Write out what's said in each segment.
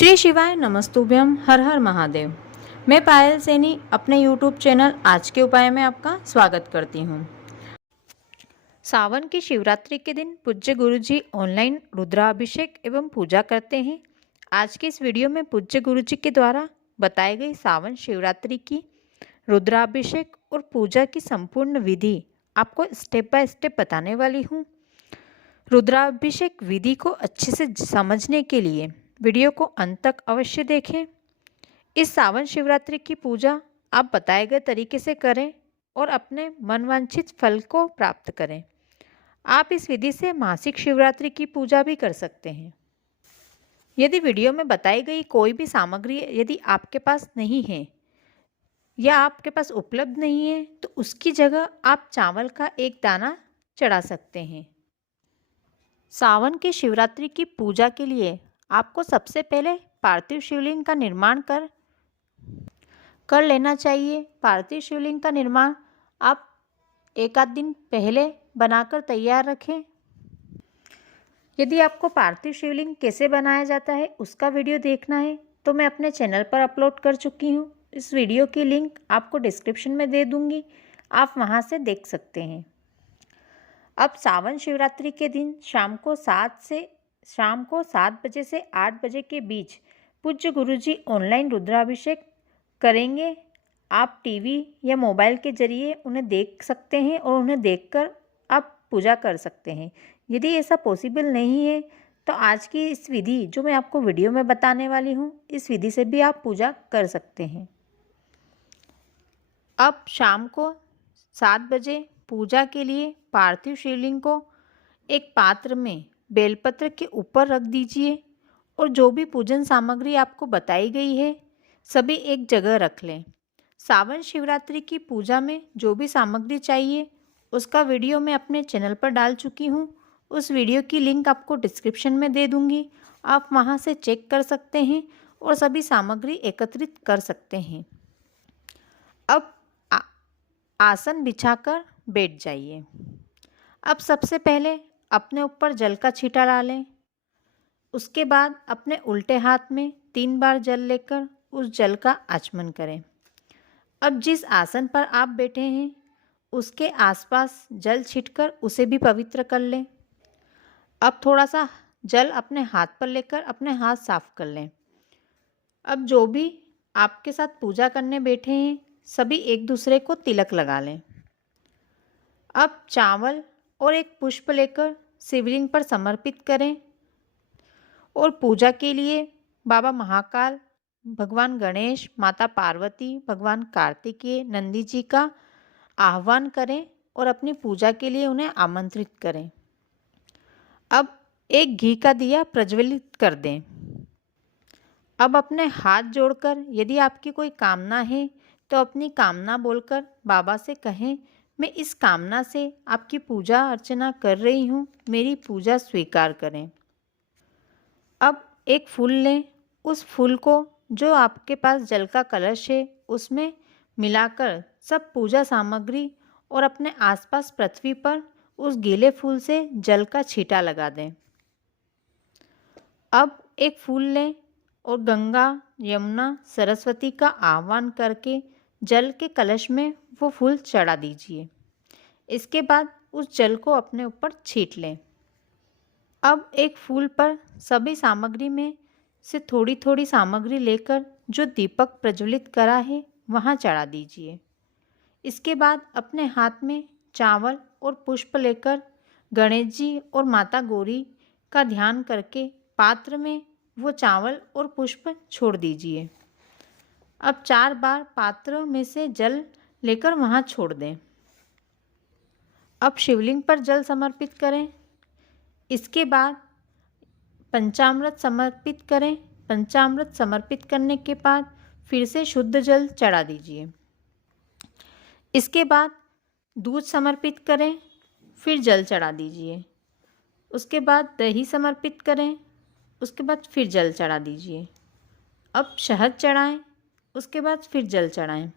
श्री शिवाय नमस्तुभ्यम, हर हर महादेव। मैं पायल सैनी अपने यूट्यूब चैनल आज के उपाय में आपका स्वागत करती हूँ। सावन की शिवरात्रि के दिन पूज्य गुरुजी ऑनलाइन रुद्राभिषेक एवं पूजा करते हैं। आज के इस वीडियो में पूज्य गुरुजी के द्वारा बताई गई सावन शिवरात्रि की रुद्राभिषेक और पूजा की संपूर्ण विधि आपको स्टेप बाय स्टेप बताने वाली हूँ। रुद्राभिषेक विधि को अच्छे से समझने के लिए वीडियो को अंत तक अवश्य देखें। इस सावन शिवरात्रि की पूजा आप बताए गए तरीके से करें और अपने मनवांछित फल को प्राप्त करें। आप इस विधि से मासिक शिवरात्रि की पूजा भी कर सकते हैं। यदि वीडियो में बताई गई कोई भी सामग्री यदि आपके पास नहीं है या आपके पास उपलब्ध नहीं है तो उसकी जगह आप चावल का एक दाना चढ़ा सकते हैं। सावन की शिवरात्रि की पूजा के लिए आपको सबसे पहले पार्थिव शिवलिंग का निर्माण कर लेना चाहिए। पार्थिव शिवलिंग का निर्माण आप एक आध दिन पहले बनाकर तैयार रखें। यदि आपको पार्थिव शिवलिंग कैसे बनाया जाता है उसका वीडियो देखना है तो मैं अपने चैनल पर अपलोड कर चुकी हूँ। इस वीडियो की लिंक आपको डिस्क्रिप्शन में दे दूँगी, आप वहाँ से देख सकते हैं। अब सावन शिवरात्रि के दिन शाम को 7 बजे से 8 बजे के बीच पूज्य गुरुजी ऑनलाइन रुद्राभिषेक करेंगे। आप टीवी या मोबाइल के जरिए उन्हें देख सकते हैं और उन्हें देखकर आप पूजा कर सकते हैं। यदि ऐसा पॉसिबल नहीं है तो आज की इस विधि जो मैं आपको वीडियो में बताने वाली हूँ, इस विधि से भी आप पूजा कर सकते हैं। अब शाम को 7 बजे पूजा के लिए पार्थिव शिवलिंग को एक पात्र में बेलपत्र के ऊपर रख दीजिए और जो भी पूजन सामग्री आपको बताई गई है सभी एक जगह रख लें। सावन शिवरात्रि की पूजा में जो भी सामग्री चाहिए उसका वीडियो मैं अपने चैनल पर डाल चुकी हूँ। उस वीडियो की लिंक आपको डिस्क्रिप्शन में दे दूँगी, आप वहाँ से चेक कर सकते हैं और सभी सामग्री एकत्रित कर सकते हैं। अब आसन बिछाकर बैठ जाइए। अब सबसे पहले अपने ऊपर जल का छींटा डालें। उसके बाद अपने उल्टे हाथ में 3 बार जल लेकर उस जल का आचमन करें। अब जिस आसन पर आप बैठे हैं उसके आसपास जल छींटकर उसे भी पवित्र कर लें। अब थोड़ा सा जल अपने हाथ पर लेकर अपने हाथ साफ कर लें। अब जो भी आपके साथ पूजा करने बैठे हैं सभी एक दूसरे को तिलक लगा लें। अब चावल और एक पुष्प लेकर शिवलिंग पर समर्पित करें और पूजा के लिए बाबा महाकाल, भगवान गणेश, माता पार्वती, भगवान कार्तिकेय, नंदी जी का आह्वान करें और अपनी पूजा के लिए उन्हें आमंत्रित करें। अब एक घी का दिया प्रज्वलित कर दें। अब अपने हाथ जोड़कर यदि आपकी कोई कामना है तो अपनी कामना बोलकर बाबा से कहें, मैं इस कामना से आपकी पूजा अर्चना कर रही हूँ, मेरी पूजा स्वीकार करें। अब एक फूल लें, उस फूल को जो आपके पास जल का कलश है उसमें मिलाकर सब पूजा सामग्री और अपने आसपास पृथ्वी पर उस गीले फूल से जल का छींटा लगा दें। अब एक फूल लें और गंगा, यमुना, सरस्वती का आह्वान करके जल के कलश में वो फूल चढ़ा दीजिए। इसके बाद उस जल को अपने ऊपर छींट लें। अब एक फूल पर सभी सामग्री में से थोड़ी थोड़ी सामग्री लेकर जो दीपक प्रज्वलित करा है वहाँ चढ़ा दीजिए। इसके बाद अपने हाथ में चावल और पुष्प लेकर गणेश जी और माता गौरी का ध्यान करके पात्र में वो चावल और पुष्प छोड़ दीजिए। अब 4 बार पात्र में से जल लेकर वहाँ छोड़ दें। अब शिवलिंग पर जल समर्पित करें। इसके बाद पंचामृत समर्पित करें। पंचामृत समर्पित करने के बाद फिर से शुद्ध जल चढ़ा दीजिए। इसके बाद दूध समर्पित करें, फिर जल चढ़ा दीजिए। उसके बाद दही समर्पित करें, उसके बाद फिर जल चढ़ा दीजिए। अब शहद चढ़ाएं, उसके बाद फिर जल चढ़ाएं।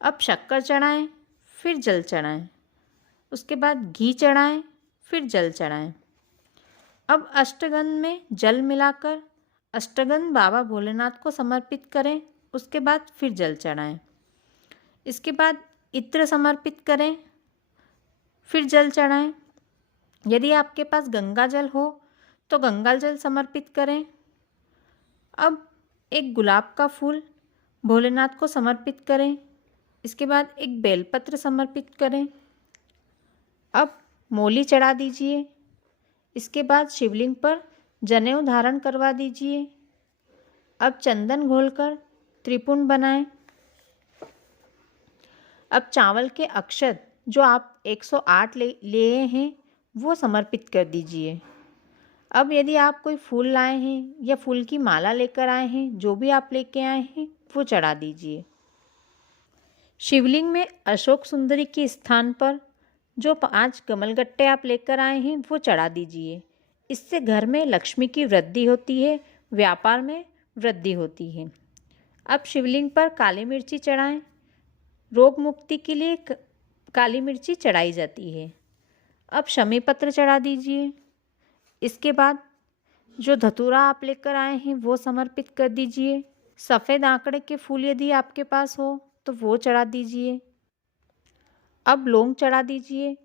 अब शक्कर चढ़ाएं, फिर जल चढ़ाएं। उसके बाद घी चढ़ाएं, फिर जल चढ़ाएं। अब अष्टगंध में जल मिलाकर अष्टगंध बाबा भोलेनाथ को समर्पित करें, उसके बाद फिर जल चढ़ाएं। इसके बाद इत्र समर्पित करें, फिर जल चढ़ाएं। यदि आपके पास गंगा जल हो तो गंगा जल समर्पित करें। अब एक गुलाब का फूल भोलेनाथ को समर्पित करें। इसके बाद एक बेलपत्र समर्पित करें। अब मोली चढ़ा दीजिए। इसके बाद शिवलिंग पर जनेऊ धारण करवा दीजिए। अब चंदन घोलकर त्रिपुंड बनाएं। अब चावल के अक्षत जो आप 108 लिए हैं वो समर्पित कर दीजिए। अब यदि आप कोई फूल लाए हैं या फूल की माला लेकर आए हैं, जो भी आप लेके आए हैं वो चढ़ा दीजिए। शिवलिंग में अशोक सुंदरी के स्थान पर जो 5 कमलगट्टे आप लेकर आए हैं वो चढ़ा दीजिए। इससे घर में लक्ष्मी की वृद्धि होती है, व्यापार में वृद्धि होती है। अब शिवलिंग पर काली मिर्ची चढ़ाएं। रोग मुक्ति के लिए काली मिर्ची चढ़ाई जाती है। अब शमी पत्र चढ़ा दीजिए। इसके बाद जो धतूरा आप लेकर आए हैं वो समर्पित कर दीजिए। सफ़ेद आंकड़े के फूल यदि आपके पास हो तो वो चढ़ा दीजिए। अब लौंग चढ़ा दीजिए।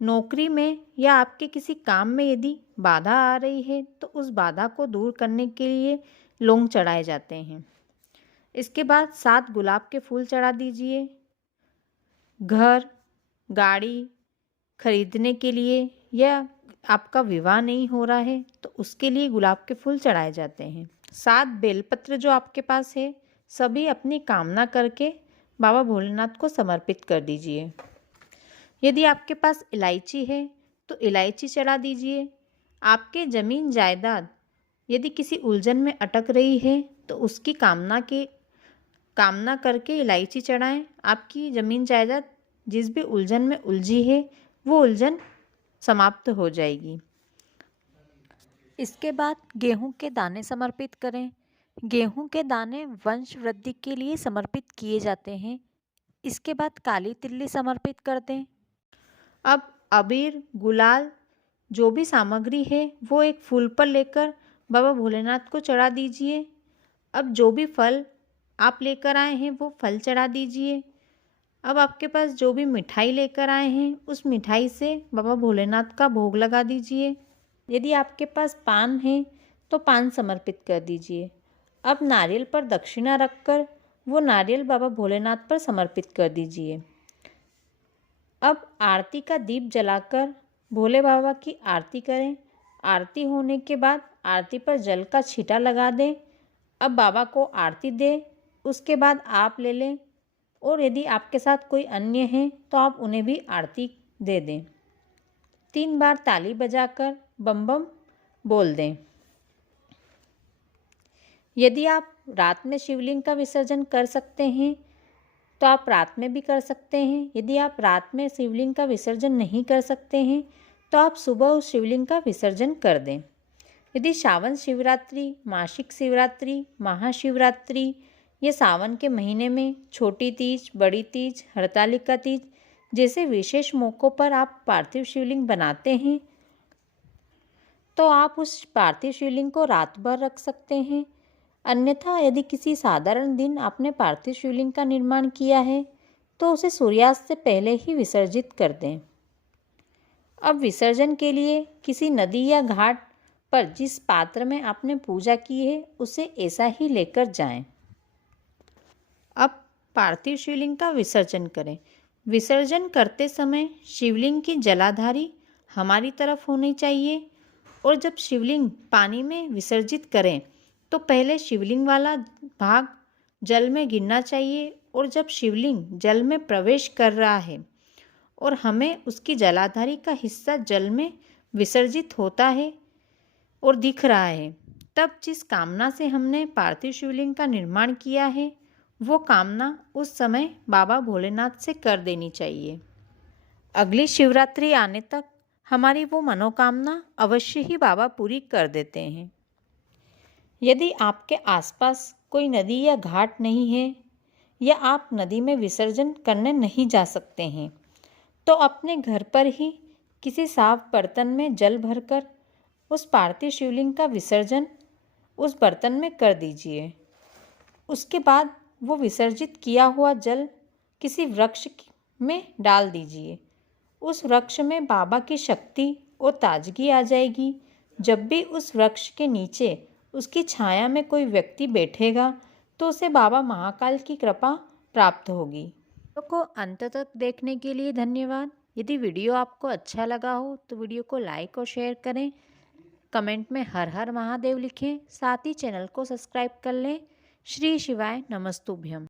नौकरी में या आपके किसी काम में यदि बाधा आ रही है तो उस बाधा को दूर करने के लिए लौंग चढ़ाए जाते हैं। इसके बाद 7 गुलाब के फूल चढ़ा दीजिए। घर, गाड़ी खरीदने के लिए या आपका विवाह नहीं हो रहा है तो उसके लिए गुलाब के फूल चढ़ाए जाते हैं। 7 बेलपत्र जो आपके पास है सभी अपनी कामना करके बाबा भोलेनाथ को समर्पित कर दीजिए। यदि आपके पास इलायची है तो इलायची चढ़ा दीजिए। आपके ज़मीन जायदाद यदि किसी उलझन में अटक रही है तो उसकी कामना करके इलायची चढ़ाएं। आपकी ज़मीन जायदाद जिस भी उलझन में उलझी है वो उलझन समाप्त हो जाएगी। इसके बाद गेहूं के दाने समर्पित करें। गेहूं के दाने वंश वृद्धि के लिए समर्पित किए जाते हैं। इसके बाद काली तिल्ली समर्पित कर दें। अब अबीर, गुलाल जो भी सामग्री है वो एक फूल पर लेकर बाबा भोलेनाथ को चढ़ा दीजिए। अब जो भी फल आप लेकर आए हैं वो फल चढ़ा दीजिए। अब आपके पास जो भी मिठाई लेकर आए हैं उस मिठाई से बाबा भोलेनाथ का भोग लगा दीजिए। यदि आपके पास पान है तो पान समर्पित कर दीजिए। अब नारियल पर दक्षिणा रखकर वो नारियल बाबा भोलेनाथ पर समर्पित कर दीजिए। अब आरती का दीप जलाकर भोले बाबा की आरती करें। आरती होने के बाद आरती पर जल का छींटा लगा दें। अब बाबा को आरती दें, उसके बाद आप ले लें और यदि आपके साथ कोई अन्य है तो आप उन्हें भी आरती दे दें। 3 बार ताली बजाकर बम बम बोल दें। यदि आप रात में शिवलिंग का विसर्जन कर सकते हैं तो आप रात में भी कर सकते हैं। यदि आप रात में शिवलिंग का विसर्जन नहीं कर सकते हैं तो आप सुबह उस शिवलिंग का विसर्जन कर दें। यदि सावन शिवरात्रि, मासिक शिवरात्रि, महाशिवरात्रि ये सावन के महीने में छोटी तीज, बड़ी तीज, हरतालिका तीज जैसे विशेष मौक़ों पर आप पार्थिव शिवलिंग बनाते हैं तो आप उस पार्थिव शिवलिंग को रात भर रख सकते हैं। अन्यथा यदि किसी साधारण दिन आपने पार्थिव शिवलिंग का निर्माण किया है तो उसे सूर्यास्त से पहले ही विसर्जित कर दें। अब विसर्जन के लिए किसी नदी या घाट पर जिस पात्र में आपने पूजा की है उसे ऐसा ही लेकर जाएं। अब पार्थिव शिवलिंग का विसर्जन करें। विसर्जन करते समय शिवलिंग की जलाधारी हमारी तरफ होनी चाहिए और जब शिवलिंग पानी में विसर्जित करें तो पहले शिवलिंग वाला भाग जल में गिरना चाहिए और जब शिवलिंग जल में प्रवेश कर रहा है और हमें उसकी जलाधारी का हिस्सा जल में विसर्जित होता है और दिख रहा है, तब जिस कामना से हमने पार्थिव शिवलिंग का निर्माण किया है वो कामना उस समय बाबा भोलेनाथ से कर देनी चाहिए। अगली शिवरात्रि आने तक हमारी वो मनोकामना अवश्य ही बाबा पूरी कर देते हैं। यदि आपके आसपास कोई नदी या घाट नहीं है या आप नदी में विसर्जन करने नहीं जा सकते हैं तो अपने घर पर ही किसी साफ बर्तन में जल भरकर उस पार्थिव शिवलिंग का विसर्जन उस बर्तन में कर दीजिए। उसके बाद वो विसर्जित किया हुआ जल किसी वृक्ष में डाल दीजिए। उस वृक्ष में बाबा की शक्ति और ताजगी आ जाएगी। जब भी उस वृक्ष के नीचे उसकी छाया में कोई व्यक्ति बैठेगा तो उसे बाबा महाकाल की कृपा प्राप्त होगी। वीडियो को अंत तक देखने के लिए धन्यवाद। यदि वीडियो आपको अच्छा लगा हो तो वीडियो को लाइक और शेयर करें। कमेंट में हर हर महादेव लिखें। साथ ही चैनल को सब्सक्राइब कर लें। श्री शिवाय नमस्तुभ्यम।